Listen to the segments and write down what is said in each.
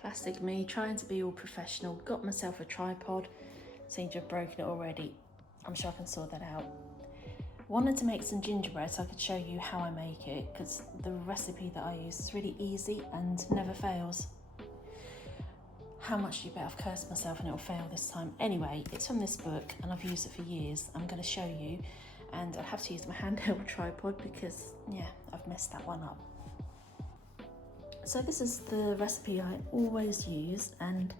Classic me, trying to be all professional. Got myself a tripod, seem to have broken it already. I'm sure I can sort that out. Wanted to make some gingerbread so I could show you how I make it, because the recipe that I use is really easy and never fails. How much do you bet I've cursed myself and it'll fail this time? Anyway, it's from this book and I've used it for years. I'm going to show you, and I'll have to use my handheld tripod because, yeah, I've messed that one up. So this is the recipe I always use and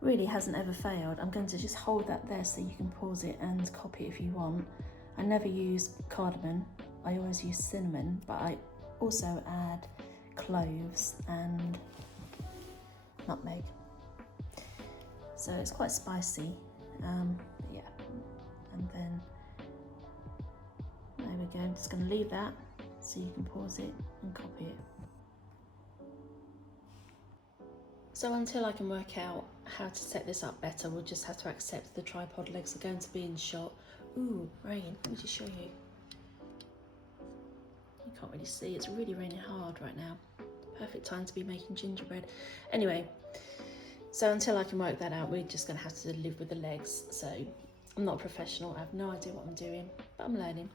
really hasn't ever failed. I'm going to just hold that there so you can pause it and copy it if you want. I never use cardamom, I always use cinnamon, but I also add cloves and nutmeg. So it's quite spicy, yeah. And then, there we go. I'm just going to leave that so you can pause it and copy it. So until I can work out how to set this up better, we'll just have to accept the tripod legs are going to be in shot. Ooh, rain, let me just show you. You can't really see, it's really raining hard right now. Perfect time to be making gingerbread. Anyway, so until I can work that out, we're just gonna have to live with the legs. So I'm not a professional, I have no idea what I'm doing, but I'm learning.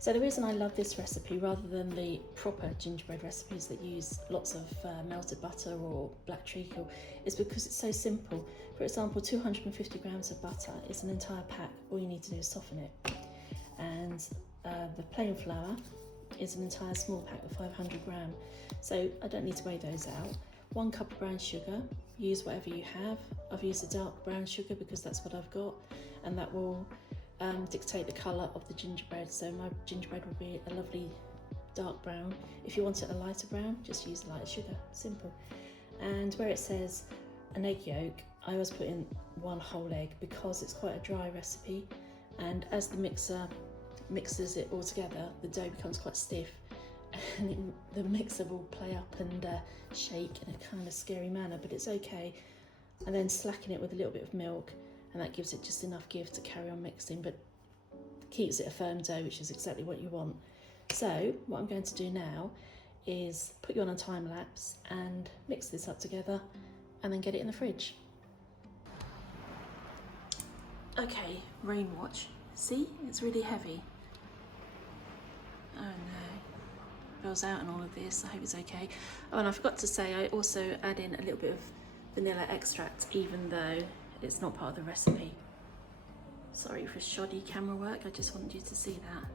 So the reason I love this recipe rather than the proper gingerbread recipes that use lots of melted butter or black treacle is because it's so simple. For example, 250 grams of butter is an entire pack. All you need to do is soften it. And the plain flour is an entire small pack of 500 grams. So I don't need to weigh those out. 1 cup of brown sugar, use whatever you have. I've used a dark brown sugar because that's what I've got, and that will dictate the colour of the gingerbread. So my gingerbread will be a lovely dark brown. If you want it a lighter brown, just use lighter sugar, simple. And where it says an egg yolk, I always put in 1 whole egg because it's quite a dry recipe, and as the mixer mixes it all together, the dough becomes quite stiff, and the mixer will play up and shake in a kind of scary manner, but it's okay. And then slacken it with a little bit of milk, and that gives it just enough give to carry on mixing, but keeps it a firm dough, which is exactly what you want. So what I'm going to do now is put you on a time lapse and mix this up together and then get it in the fridge. Okay, rain watch. See, it's really heavy. Oh no, Bill's out and all of this, I hope it's okay. Oh, and I forgot to say, I also add in a little bit of vanilla extract, even though it's not part of the recipe. Sorry for shoddy camera work, I just wanted you to see that.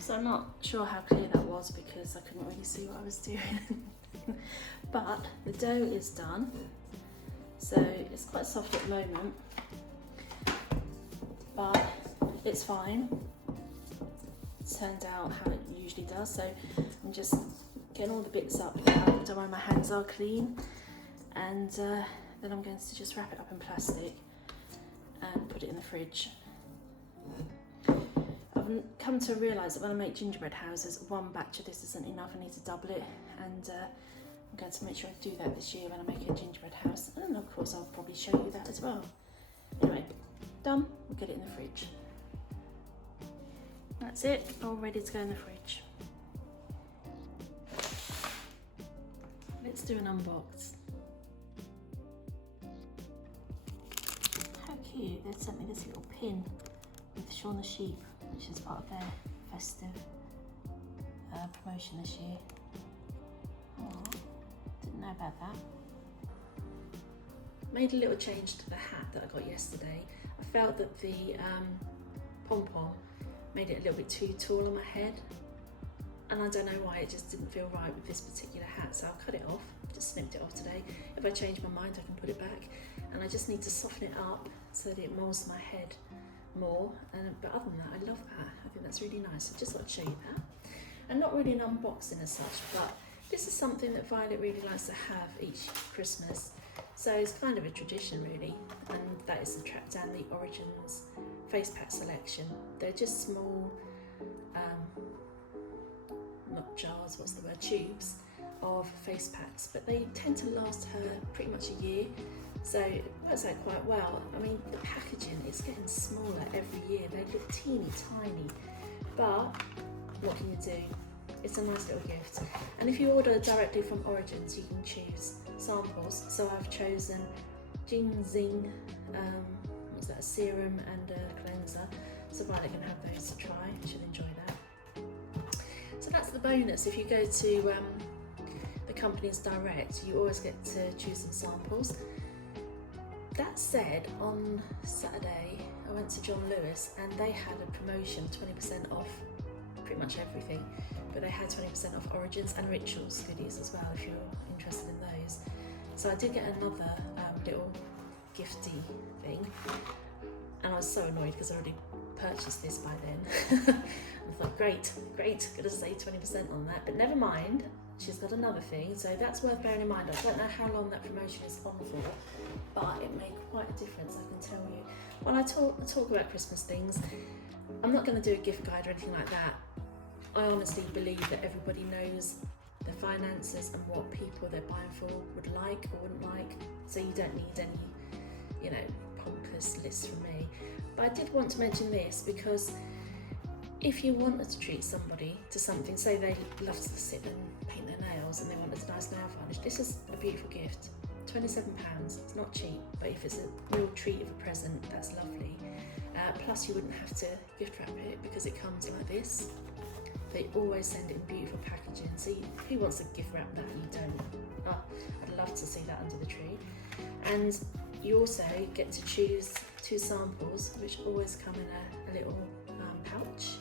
So I'm not sure how clear that was because I couldn't really see what I was doing. But the dough is done. So it's quite soft at the moment, but it's fine. It's turned out how it usually does. So I'm just getting all the bits up. Don't worry, my hands are clean. And then I'm going to just wrap it up in plastic and put it in the fridge. I've come to realise that when I make gingerbread houses, 1 batch of this isn't enough. I need to double it, and I'm going to make sure I do that this year when I make a gingerbread house. And of course I'll probably show you that as well. Anyway, done, we'll get it in the fridge. That's it, all ready to go in the fridge. Let's do an unbox. How cute, they sent me this little pin with Shaun the Sheep, which is part of their festive promotion this year. Oh, didn't know about that. Made a little change to the hat that I got yesterday. I felt that the pom-pom made it a little bit too tall on my head, and I don't know why, it just didn't feel right with this particular hat, so I'll cut it off. Just snipped it off today. If I change my mind, I can put it back, and I just need to soften it up so that it molds my head more. But other than that, I love that. I think that's really nice. I just thought I'd show you that. And not really an unboxing as such, but this is something that Violet really likes to have each Christmas. So it's kind of a tradition really, and that is to track down the Origins face pack selection. They're just small, not jars, what's the word, tubes of face packs, but they tend to last her pretty much a year, so it works out quite well. I mean, the packaging is getting smaller every year. They look teeny tiny, but what can you do? It's a nice little gift. And if you order directly from Origins, you can choose samples. So I've chosen ginseng, what's that, a serum and a cleanser, so Violet can have those to try. She'll enjoy that. So that's the bonus. If you go to the company's direct, you always get to choose some samples. That said, on Saturday I went to John Lewis and they had a promotion, 20% off pretty much everything, but they had 20% off Origins and Rituals goodies as well if you're interested in those. So I did get another little gifty thing, and I was so annoyed because I already purchased this by then. I thought, great, gonna save 20% on that, but never mind, she's got another thing, so that's worth bearing in mind. I don't know how long that promotion is on for, but it made quite a difference, I can tell you. When I talk about Christmas things, I'm not going to do a gift guide or anything like that. I honestly believe that everybody knows their finances and what people they're buying for would like or wouldn't like, so you don't need any, pompous lists from me. But I did want to mention this because if you wanted to treat somebody to something, say they love to sit and paint their nails and they wanted a nice nail varnish, this is a beautiful gift. £27, it's not cheap, but if it's a real treat of a present, that's lovely. Plus you wouldn't have to gift wrap it because it comes like this. They always send it in beautiful packaging, so who wants to gift wrap that? You don't. I'd love to see that under the tree. And you also get to choose 2 samples, which always come in a little pouch.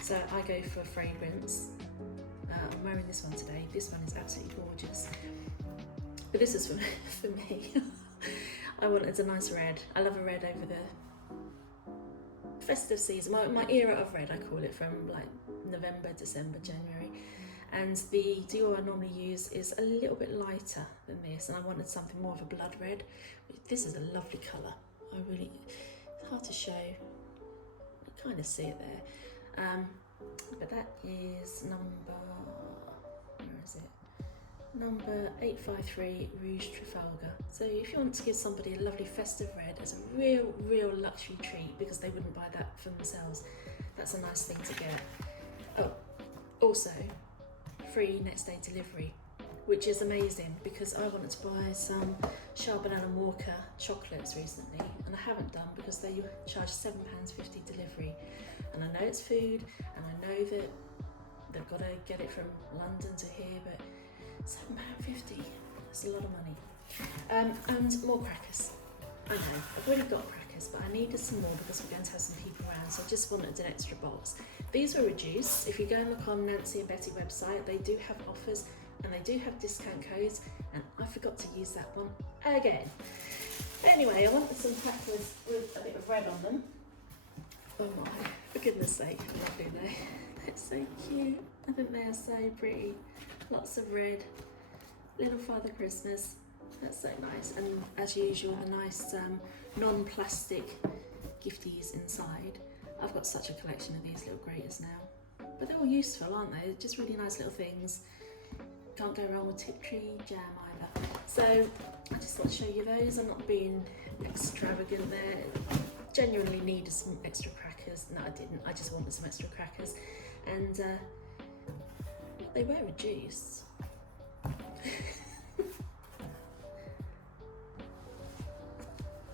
So I go for fragrance. I'm wearing this one today. This one is absolutely gorgeous. But this is for me. I wanted a nice red. I love a red over the festive season. My era of red, I call it, from like November, December, January. And the Dior I normally use is a little bit lighter than this, and I wanted something more of a blood red. This is a lovely colour. It's hard to show. You kind of see it there. But that is number 853 Rouge Trafalgar. So if you want to give somebody a lovely festive red as a real luxury treat, because they wouldn't buy that for themselves, that's a nice thing to get. Oh, also free next day delivery, which is amazing because I wanted to buy some Charbonnet and Walker chocolates recently, and I haven't done because they charge £7.50 delivery. And I know it's food, and I know that they've got to get it from London to here, but £7.50, that's a lot of money. And more crackers. I know, I've already got crackers, but I needed some more because we're going to have some people around, so I just wanted an extra box. These were reduced. If you go and look on Nancy and Betty website, they do have offers and they do have discount codes, and I forgot to use that one again. Anyway, I wanted some crackers with a bit of red on them. Oh my, for goodness sake, lovely they. They're so cute. I think they are so pretty. Lots of red. Little Father Christmas. That's so nice. And as usual, the nice non-plastic gifties inside. I've got such a collection of these little graters now. But they're all useful, aren't they? Just really nice little things. Can't go wrong with Tiptree jam either. So I just want to show you those. I'm not being extravagant there. Genuinely needed some extra crackers. No, I didn't. I just wanted some extra crackers. And they were reduced.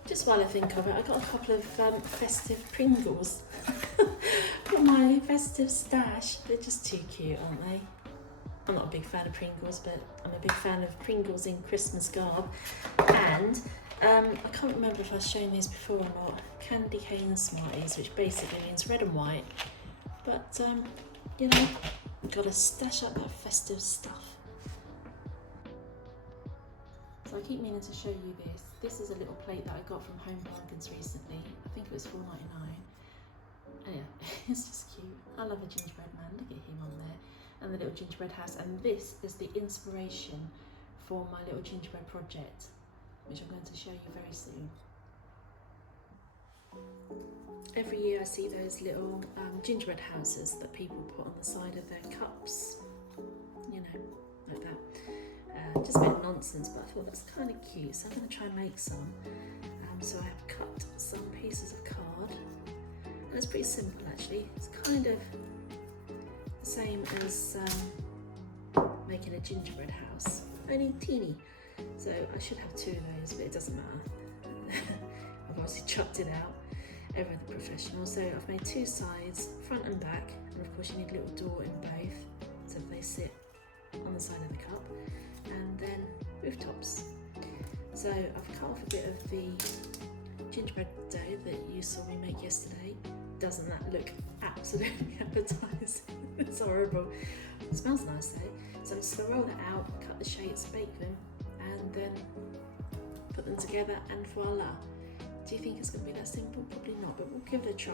Just while I think of it, I got a couple of festive Pringles for my festive stash. They're just too cute, aren't they? I'm not a big fan of Pringles, but I'm a big fan of Pringles in Christmas garb. And I can't remember if I've shown these before or not. Candy cane Smarties, which basically means red and white. But, gotta stash up that festive stuff. So I keep meaning to show you this. This is a little plate that I got from Home Bargains recently. I think it was $4.99. Oh yeah, it's just cute. I love a gingerbread man. Look at him on there. And the little gingerbread house. And this is the inspiration for my little gingerbread project. which I'm going to show you very soon. Every year I see those little gingerbread houses that people put on the side of their cups, you know, like that. Just a bit of nonsense, but I thought that's kind of cute, so I'm going to try and make some. So I have cut some pieces of card, and it's pretty simple actually. It's kind of the same as making a gingerbread house, only teeny. So I should have 2 of those, but it doesn't matter. I've obviously chucked it out. Ever the professional. So I've made 2 sides, front and back, and of course you need a little door in both so that they sit on the side of the cup, and then roof tops. So I've cut off a bit of the gingerbread dough that you saw me make yesterday. Doesn't that look absolutely appetizing? It's horrible. It smells nice though. So I'm just going to roll that out, cut the shapes, bake them, and then put them together, and voila. Do you think it's going to be that simple? Probably not, but we'll give it a try.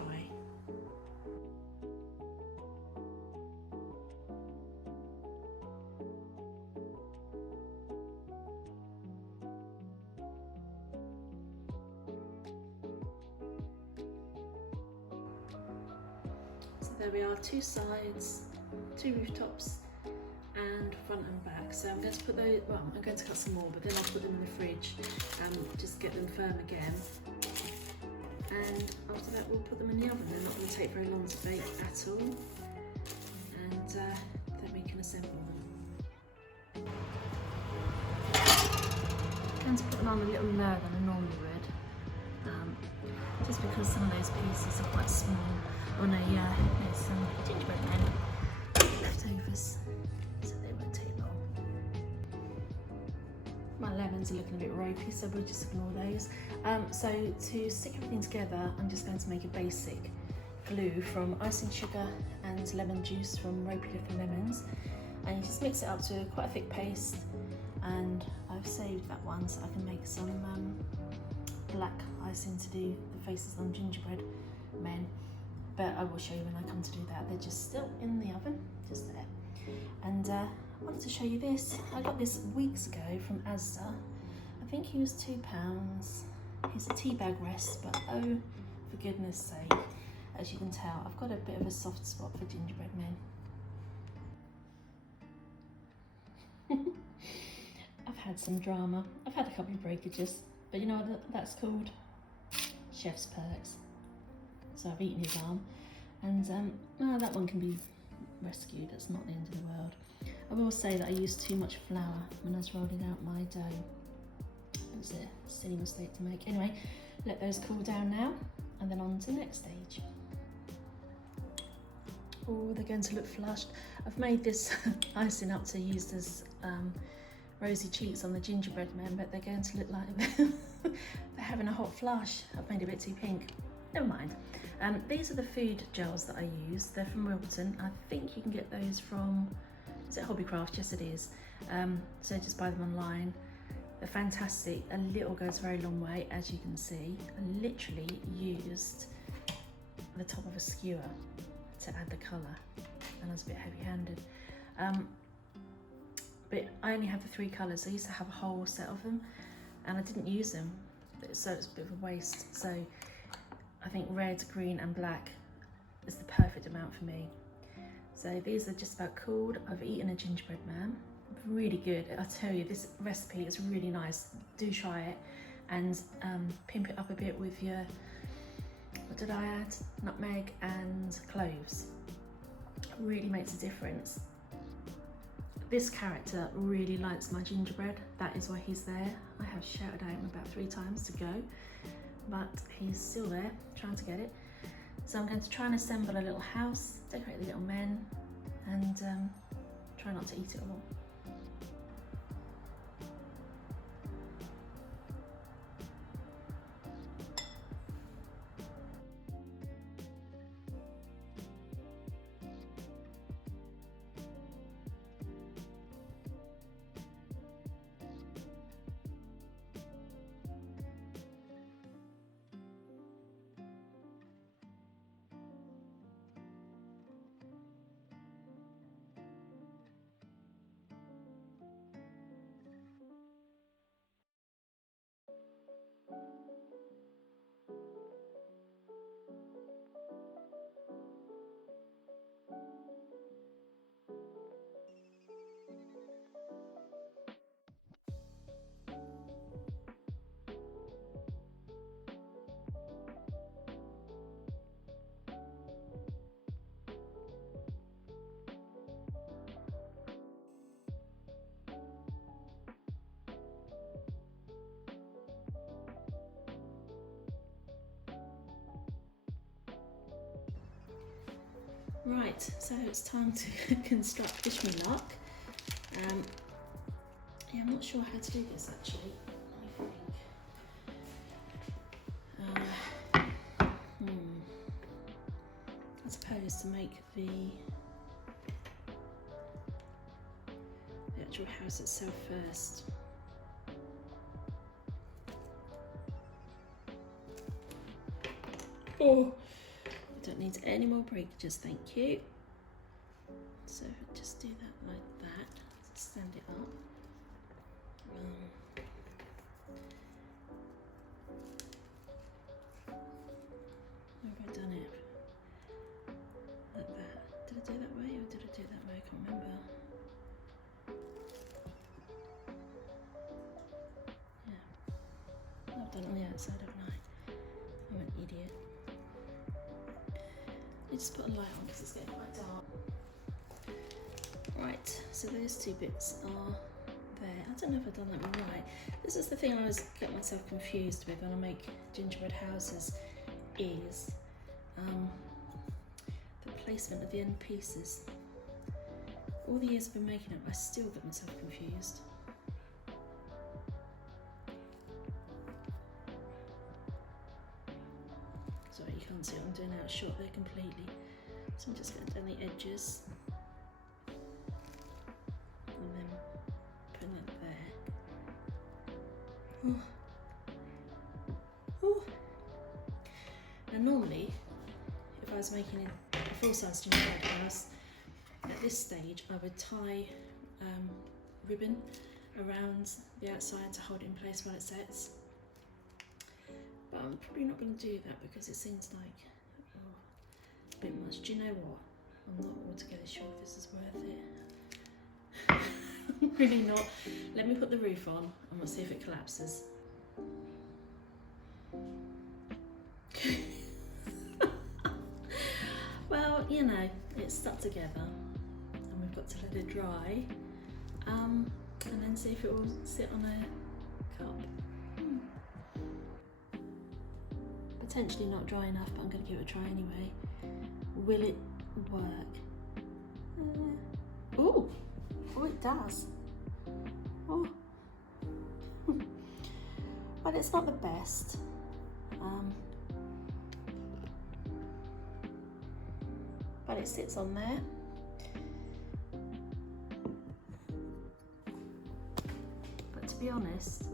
So there we are, 2 sides, 2 rooftops, and front and back. So I'm going to put those, well, I'm going to cut some more, but then I'll put them in the fridge and just get them firm again. And after that we'll put them in the oven. They're not going to take very long to bake at all, and then we can assemble them. I'm going to put them on a little lower than I normally would, just because some of those pieces are quite small. Oh no, yeah, there's some gingerbread men leftovers, so they won't take long. My lemons are looking a bit ropey, so we'll just ignore those. So to stick everything together, I'm just going to make a basic glue from icing sugar and lemon juice from Ropey Little Lemons. And you just mix it up to quite a thick paste. And I've saved that one so I can make some black icing to do the faces on gingerbread men. But I will show you when I come to do that. They're just still in the oven, just there. And I wanted to show you this. I got this weeks ago from Asda. I think he was £2. He's a tea bag rest, but oh, for goodness sake, as you can tell, I've got a bit of a soft spot for gingerbread men. I've had some drama. I've had a couple of breakages, but you know what that's called? Chef's perks. So I've eaten his arm, and that one can be rescued. That's not the end of the world. I will say that I used too much flour when I was rolling out my dough. It was a silly mistake to make. Anyway, let those cool down now, and then on to the next stage. Oh, they're going to look flushed. I've made this icing up to use as rosy cheeks on the gingerbread men, but they're going to look like they're having a hot flush. I've made it a bit too pink. Never mind. These are the food gels that I use. They're from Wilton. I think you can get those from, is it Hobbycraft? Yes, it is. So just buy them online. They're fantastic. A little goes a very long way, as you can see. I literally used the top of a skewer to add the colour, and I was a bit heavy-handed. But I only have the 3 colours. I used to have a whole set of them, and I didn't use them, so it's a bit of a waste. So I think red, green and black is the perfect amount for me. So these are just about cooled. I've eaten a gingerbread man. Really good. I tell you, this recipe is really nice. Do try it, and pimp it up a bit with your, what did I add? Nutmeg and cloves. Really makes a difference. This character really likes my gingerbread. That is why he's there. I have shouted at him about 3 times to go, but he's still there, trying to get it. So I'm going to try and assemble a little house, decorate the little men, and try not to eat it all. Right, so it's time to construct Fish Me Luck. Yeah, I'm not sure how to do this actually. Let me think. I suppose to make the actual house itself first. Oh, I don't need any more breakages, thank you. So just do that like that, stand it up. Where have I done it? Like that. Did I do it that way or did I do it that way? I can't remember. Yeah. I've done it on the outside, haven't I? I'm an idiot. I just put a light on because it's getting quite dark. Right, so those two bits are there. I don't know if I've done that one right. This is the thing I always get myself confused with when I make gingerbread houses, is the placement of the end pieces. All the years I've been making it, I still get myself confused. Sorry, you can't see what I'm doing out of shot there completely. So I'm just going down the edges. And then putting it there. Ooh. Ooh. Now normally, if I was making a full-size gingerbread house, at this stage I would tie ribbon around the outside to hold it in place while it sets. But I'm probably not going to do that because it seems like a bit much. Do you know what? I'm not altogether sure if this is worth it. Really not. Let me put the roof on and we'll see if it collapses. Well, you know, it's stuck together and we've got to let it dry and then see if it will sit on a cup. Potentially not dry enough, but I'm going to give it a try anyway. Will it work? Oh, it does. Oh. Well, it's not the best. But it sits on there. But to be honest,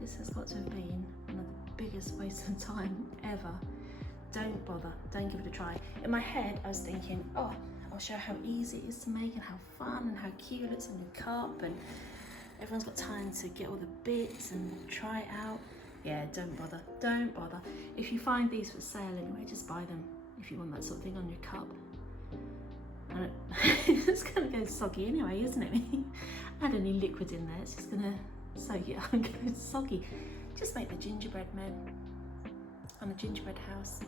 this has got to have been one of the biggest wastes of time ever. Don't bother, don't give it a try. In my head, I was thinking, oh, I'll show how easy it is to make and how fun and how cute it looks on your cup, and everyone's got time to get all the bits and try it out. Yeah, don't bother, don't bother. If you find these for sale anyway, just buy them if you want that sort of thing on your cup. And it's gonna go soggy anyway, isn't it? Add any liquid in there, it's just gonna soak it up and go soggy. Just make the gingerbread man on a gingerbread house,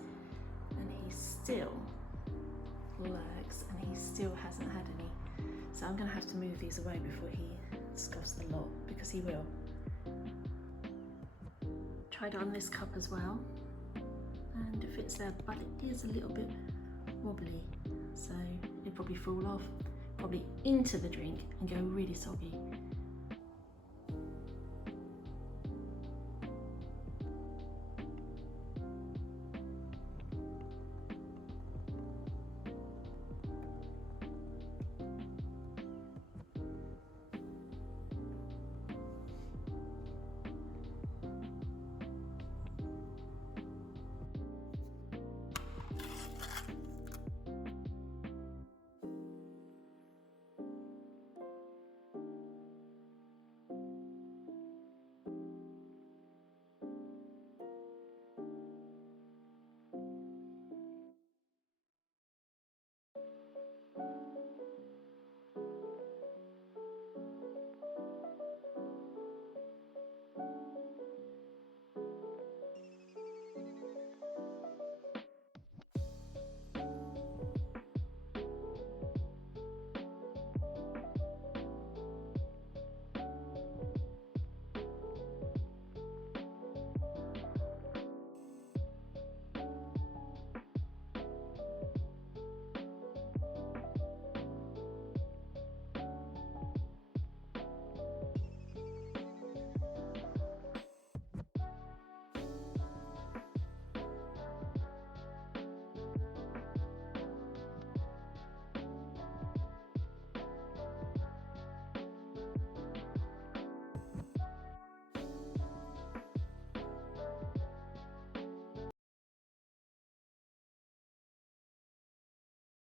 and he still lurks and he still hasn't had any. So I'm gonna have to move these away before he scoffs the lot, because he will. Tried it on this cup as well, and it fits there, but it is a little bit wobbly, so it'll probably fall off, probably into the drink and go really soggy.